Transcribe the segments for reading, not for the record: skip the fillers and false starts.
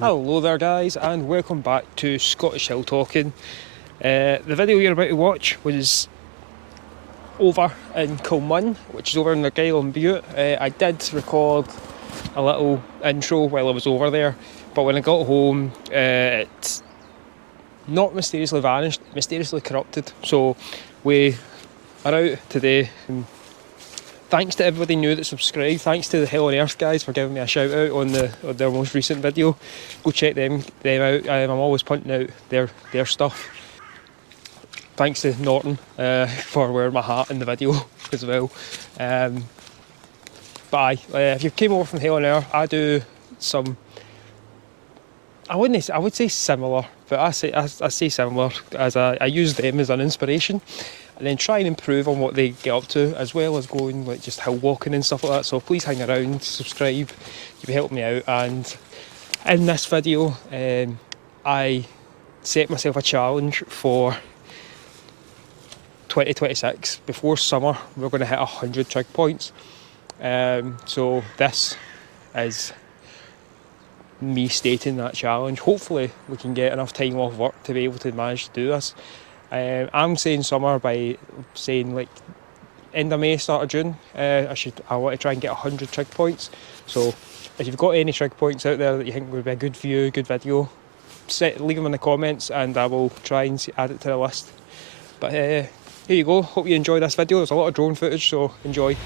Hello there guys, and welcome back to Scottish Hill Talking. The video you're about to watch was over in Kamoot, which is over in the Kamoot. I did record a little intro while I was over there, but when I got home it not mysteriously vanished, mysteriously corrupted. So we are out today. Thanks to everybody new that subscribed. Thanks to the Hell on Earth guys for giving me a shout out on their most recent video. Go check them out. I'm always punting out their stuff. Thanks to Norton for wearing my hat in the video as well. But aye, if you came over from Hell on Earth, I do some. I would say similar, but I say similar as I use them as an inspiration. And then try and improve on what they get up to, as well as going like just hill walking and stuff like that. So please hang around, subscribe, you'll be helping me out. And in this video, I set myself a challenge for 2026. Before summer, we're going to hit 100 trig points. So this is me stating that challenge. Hopefully we can get enough time off work to be able to manage to do this. I'm saying summer by saying like end of May, start of June. I want to try and get 100 trig points. So if you've got any trig points out there that you think would be a good view, good video, leave them in the comments and I will try and add it to the list. But here you go. Hope you enjoy this video. There's a lot of drone footage, so enjoy.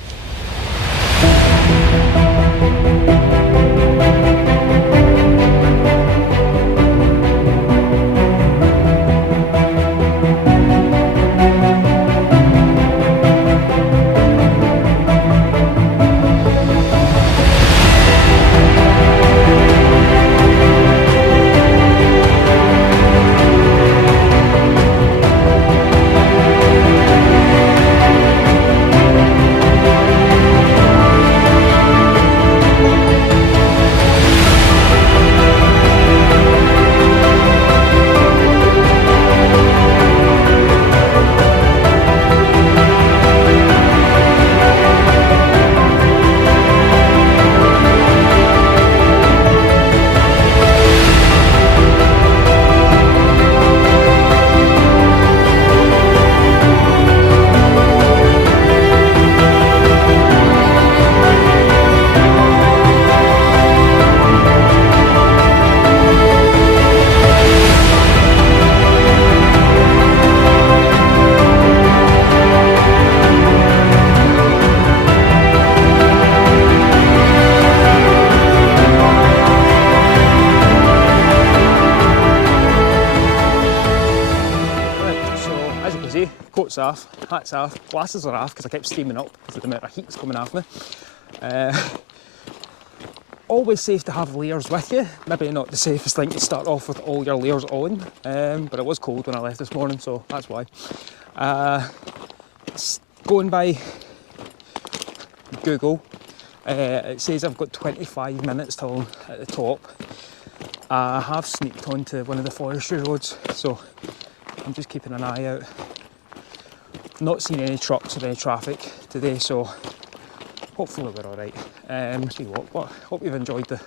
Coat's off, hat's off, glasses are off because I kept steaming up because of the amount of heat that's coming off me. Always safe to have layers with you. Maybe not the safest thing to start off with all your layers on, but it was cold when I left this morning, so that's why. Going by Google, it says I've got 25 minutes till I'm at the top. I have sneaked onto one of the forestry roads, so I'm just keeping an eye out. Not seen any trucks or any traffic today, so hopefully we're alright. See what hope you've enjoyed the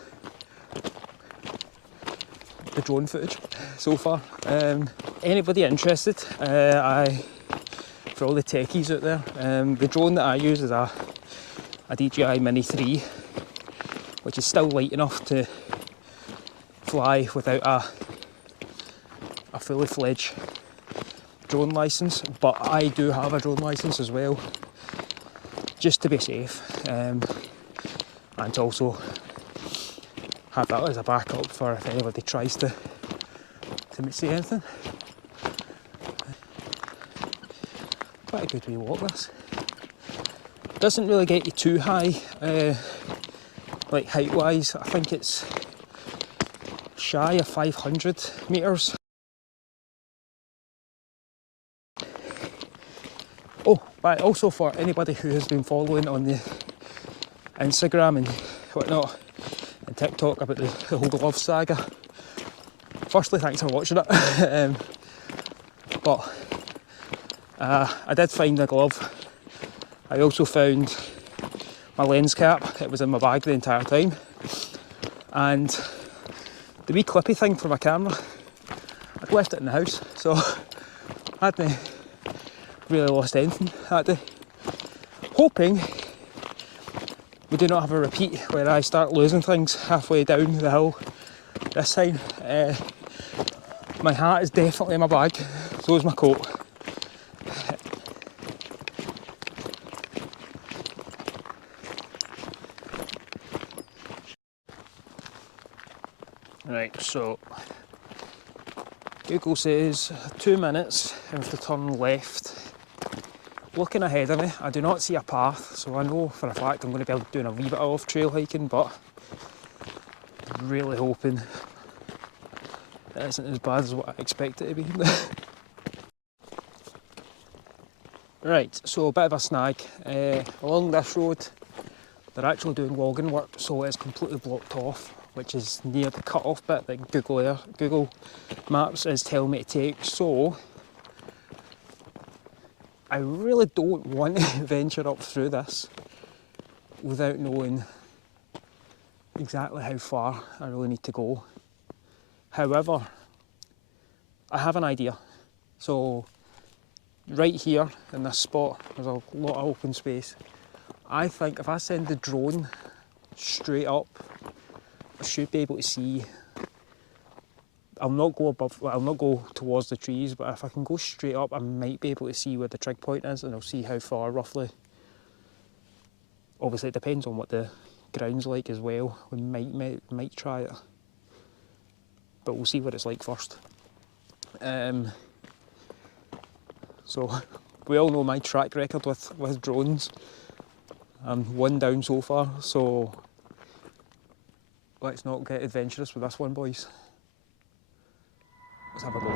drone footage so far. Anybody interested, for all the techies out there, the drone that I use is a DJI Mini 3, which is still light enough to fly without a fully fledged drone license, but I do have a drone license as well, just to be safe, and to also have that as a backup for if anybody tries to say anything. Quite a good wee walk this. Doesn't really get you too high, like height wise. I think it's shy of 500 metres. Oh, but also for anybody who has been following on the Instagram and whatnot and TikTok about the whole glove saga, firstly thanks for watching it. But I did find a glove. I also found my lens cap. It was in my bag the entire time, and the wee clippy thing for my camera, I'd left it in the house, so I hadn't really lost anything that day. Hoping we do not have a repeat where I start losing things halfway down the hill this time. My hat is definitely in my bag, so is my coat. Right, so Google says 2 minutes and to turn left. Looking ahead of me, I do not see a path, so I know for a fact I'm going to be able to do a wee bit of trail hiking, but I'm really hoping it isn't as bad as what I expect it to be. Right, so a bit of a snag. Along this road, they're actually doing logging work, so it's completely blocked off, which is near the cut-off bit that Google Maps is telling me to take. So I really don't want to venture up through this without knowing exactly how far I really need to go. However, I have an idea. So right here in this spot, there's a lot of open space. I think if I send the drone straight up, I should be able to see. I'll not go towards the trees, but if I can go straight up, I might be able to see where the trig point is, and I'll see how far roughly. Obviously, it depends on what the ground's like as well. We might try it, but we'll see what it's like first. So we all know my track record with drones. I'm 1 down so far, so let's not get adventurous with this one, boys. Let's have a go.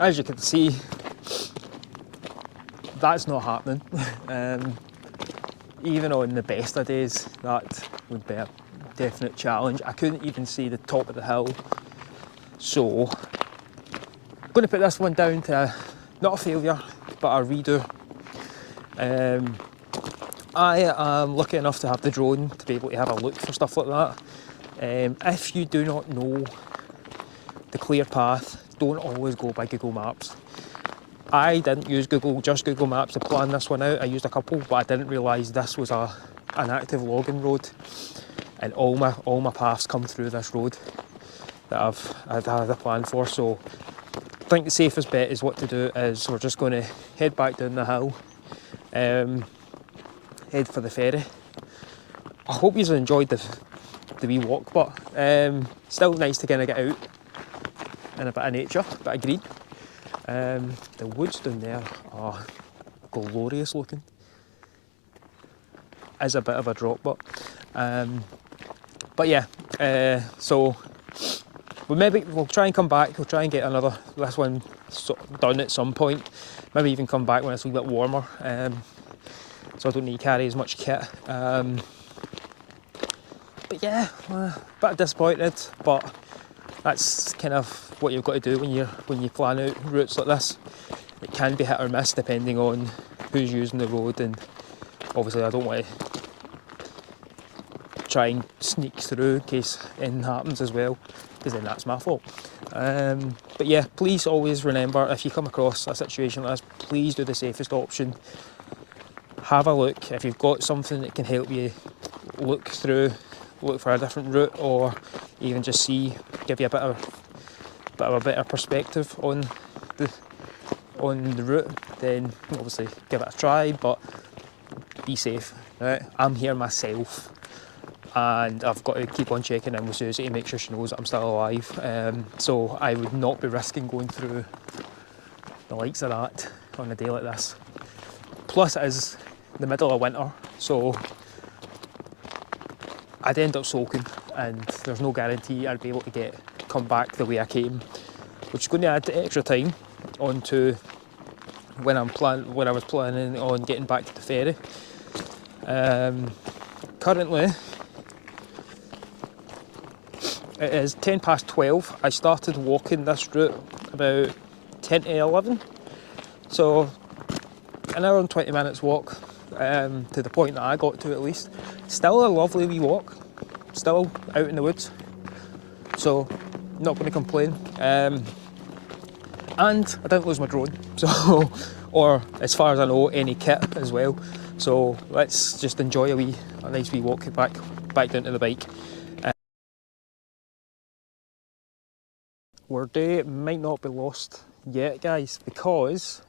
As you can see, that's not happening. Even on the best of days, that would be a definite challenge. I couldn't even see the top of the hill. So, I'm going to put this one down to not a failure, but a redo. I am lucky enough to have the drone to be able to have a look for stuff like that. If you do not know the clear path, don't always go by Google Maps. I didn't use just Google Maps to plan this one out. I used a couple, but I didn't realise this was an active logging road, and all my paths come through this road that I'd had a plan for. So I think the safest bet is what to do is we're just going to head back down the hill, head for the ferry. I hope you've enjoyed the wee walk, but still nice to kind of get out in a bit of nature, a bit of green. The woods down there are glorious looking. Is a bit of a drop, but yeah. So we'll try and come back. We'll try and get this one done at some point. Maybe even come back when it's a wee bit warmer. So I don't need to carry as much kit. But yeah, a bit disappointed, but that's kind of what you've got to do when you plan out routes like this. It can be hit or miss depending on who's using the road, and obviously I don't want to try and sneak through in case anything happens as well, because then that's my fault. But yeah, please always remember, if you come across a situation like this, please do the safest option. Have a look. If you've got something that can help you look for a different route, or even just give you a bit of a better perspective on on the route, then obviously give it a try, but be safe, right? I'm here myself and I've got to keep on checking in with Susie to make sure she knows that I'm still alive. So I would not be risking going through the likes of that on a day like this. Plus it is the middle of winter, so I'd end up soaking and there's no guarantee I'd be able to come back the way I came, which is going to add extra time onto when I was planning on getting back to the ferry. Currently it is 10 past 12. I started walking this route about 10 to 11, so an hour and 20 minutes walk to the point that I got to, at least. Still a lovely wee walk, still out in the woods, so not going to complain. And I didn't lose my drone, so or as far as I know, any kit as well. So let's just enjoy a nice wee walk back down to the bike. Our day might not be lost yet, guys, because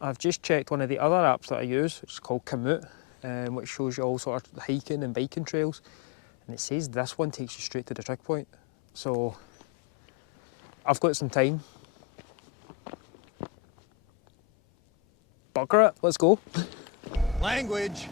I've just checked one of the other apps that I use, which is called Kamoot, which shows you all sort of hiking and biking trails, and it says this one takes you straight to the trig point. So I've got some time. Bugger it, let's go. Language.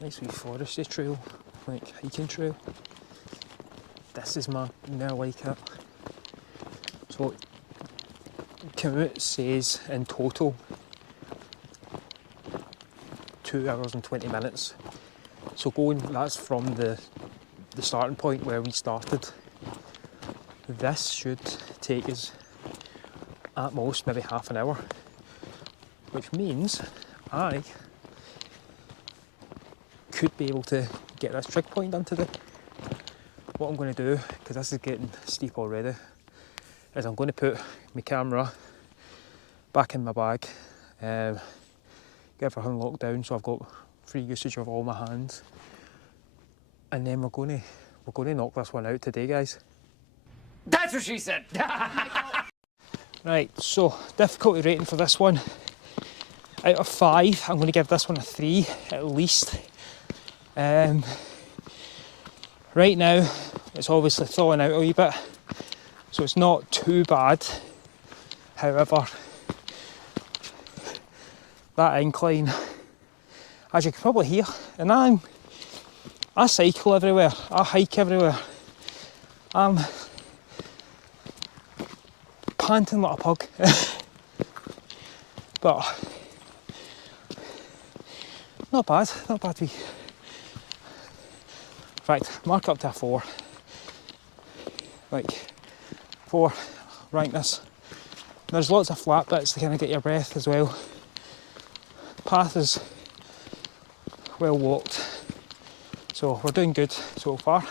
Nice wee foresty trail, like hiking trail. This is my now like it. So Kamoot says in total 2 hours and 20 minutes. So that's from the starting point where we started. This should take us at most maybe half an hour, which means I could be able to get this trig point done today. What I'm going to do, because this is getting steep already, is I'm going to put my camera back in my bag, get everything locked down so I've got free usage of all my hands, and then we're going to knock this one out today, guys. That's what she said. Right, so difficulty rating for this one, out of 5, I'm going to give this one a 3 at least. Right now it's obviously thawing out a wee bit, so it's not too bad. However, that incline, as you can probably hear, and I cycle everywhere, I hike everywhere, I'm panting like a pug. But not bad. In fact, mark up to a 4. Like 4, rank this. There's lots of flat bits to kind of get your breath as well. Path is well walked, so we're doing good so far.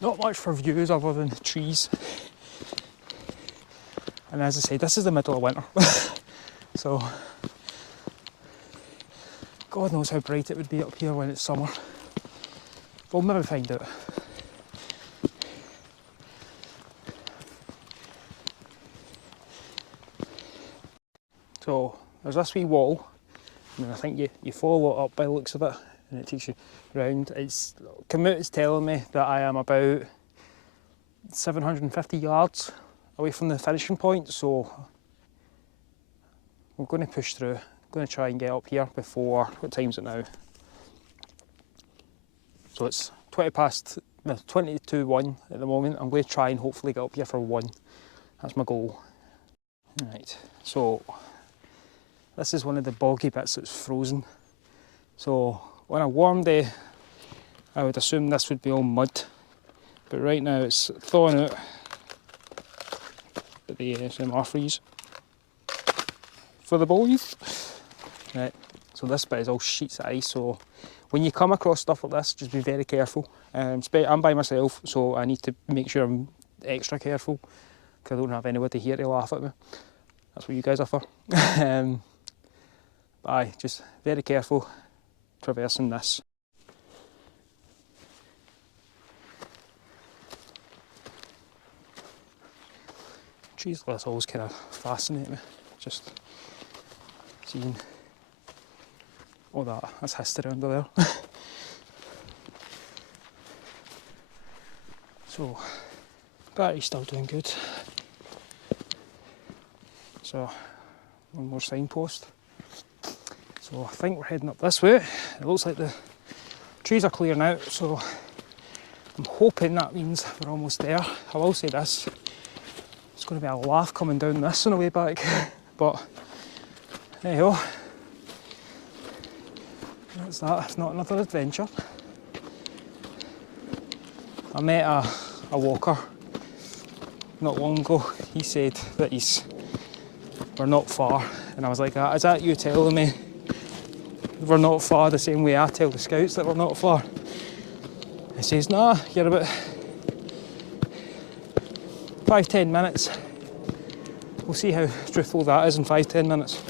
Not much for views other than trees. And as I say, this is the middle of winter, so God knows how bright it would be up here when it's summer. We'll maybe find out. So there's this wee wall, and I think you follow it up by the looks of it, and it takes you round. Kamoot is telling me that I am about 750 yards away from the finishing point, so we're going to push through. I'm going to try and get up here before, what time is it now? So it's 20 to 1 at the moment. I'm going to try and hopefully get up here for 1. That's my goal. Right, so this is one of the boggy bits that's frozen. So on a warm day, I would assume this would be all mud, but right now it's thawing out at the ASMR freeze for the boys. Right, so this bit is all sheets of ice, so when you come across stuff like this, just be very careful. I'm by myself, so I need to make sure I'm extra careful because I don't have anybody here to laugh at me. That's what you guys are for. But aye, just very careful traversing this. Trees like this always kind of fascinate me. Just seeing all that's history under there. So, battery's still doing good. So, one more signpost. So I think we're heading up this way. It looks like the trees are clearing out, so I'm hoping that means we're almost there. I will say this, it's going to be a laugh coming down this on the way back, but there you go. That's that, if not another adventure. I met a walker not long ago. He said that we're not far, and I was like, is that you telling me we're not far the same way I tell the scouts that we're not far? He says, nah, you're about 5-10 minutes. We'll see how truthful that is in 5-10 minutes.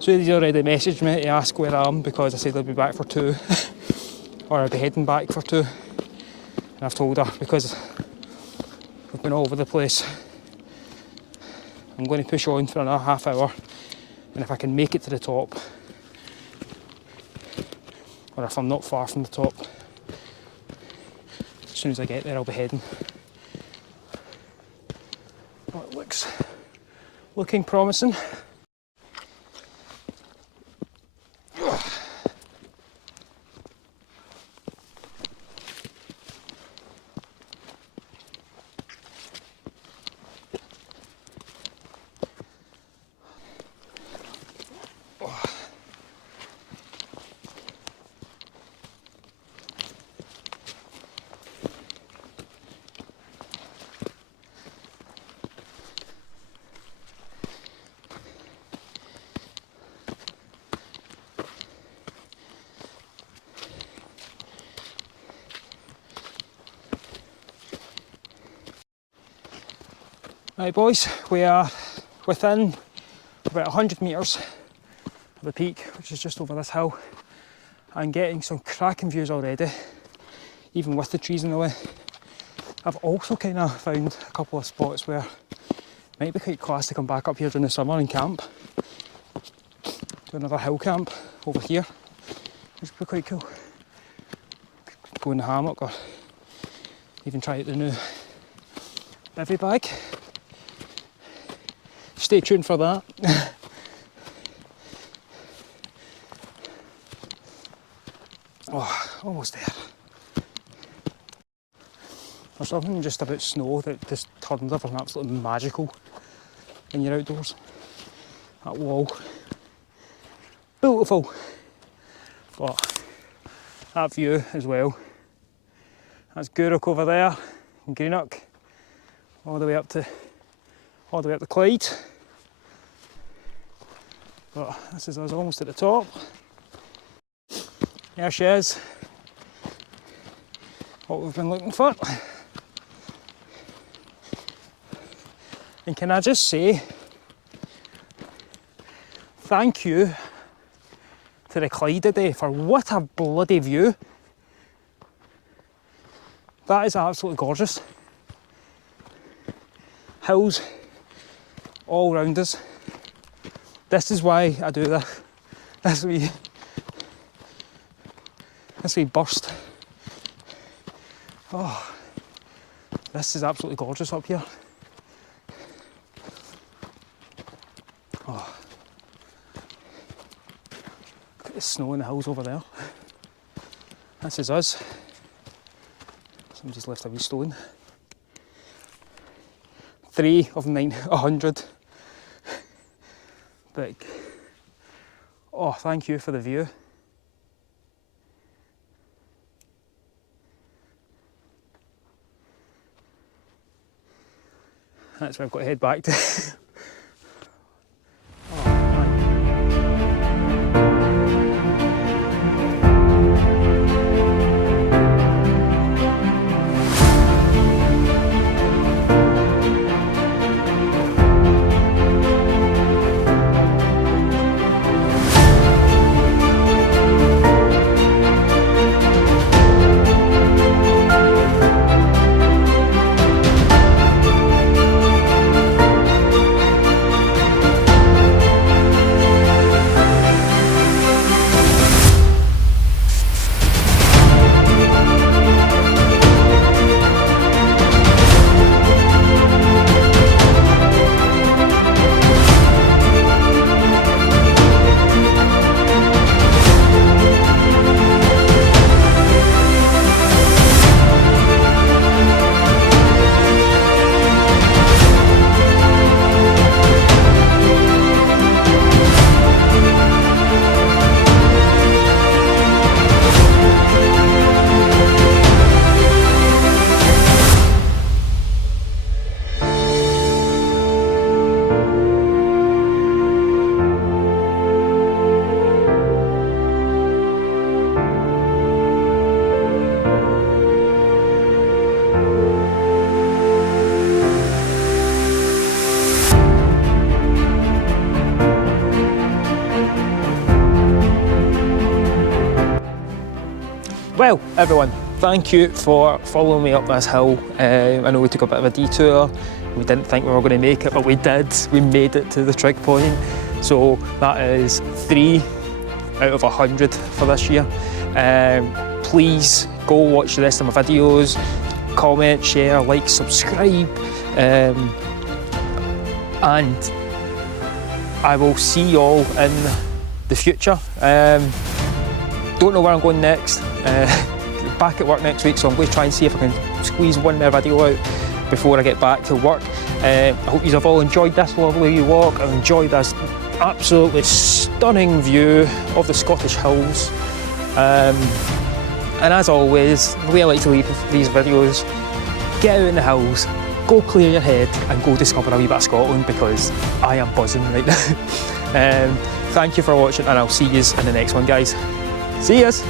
So he's already messaged me to ask where I am because I said I'll be back for 2 or I'll be heading back for 2. And I've told her because we've been all over the place, I'm going to push on for another half hour, and if I can make it to the top, or if I'm not far from the top, as soon as I get there I'll be heading. Well, it looking promising. Right boys, we are within about 100 metres of the peak, which is just over this hill. I'm getting some cracking views already, even with the trees in the way. I've also kind of found a couple of spots where it might be quite class to come back up here during the summer and camp. Do another hill camp over here, which would be quite cool. Go in the hammock or even try out the new bivvy bag. Stay tuned for that. Oh, almost there. There's something just about snow that just turns everything absolutely magical when you're outdoors. That wall, beautiful. But that view as well. That's Guruk over there, and Greenock, all the way up the Clyde. But this is us almost at the top. There she is. What we've been looking for. And can I just say, thank you to the Clyde today for what a bloody view. That is absolutely gorgeous. Hills all round us. This is why I do this wee burst. Oh, this is absolutely gorgeous up here. Oh, look at the snow in the hills over there. This is us. Somebody's left a wee stone. 3 of 100. But, oh, thank you for the view. That's where I've got to head back to. Well, everyone, thank you for following me up this hill. I know we took a bit of a detour. We didn't think we were going to make it, but we did. We made it to the trig point. So that is 3 out of 100 for this year. Please go watch the rest of my videos. Comment, share, like, subscribe. And I will see you all in the future. Don't know where I'm going next. Back at work next week, so I'm going to try and see if I can squeeze one more video out before I get back to work. I hope you have all enjoyed this lovely walk. I've enjoyed this absolutely stunning view of the Scottish hills. And as always, the way I like to leave these videos, get out in the hills, go clear your head and go discover a wee bit of Scotland, because I am buzzing right now. Thank you for watching, and I'll see you in the next one, guys. See yous!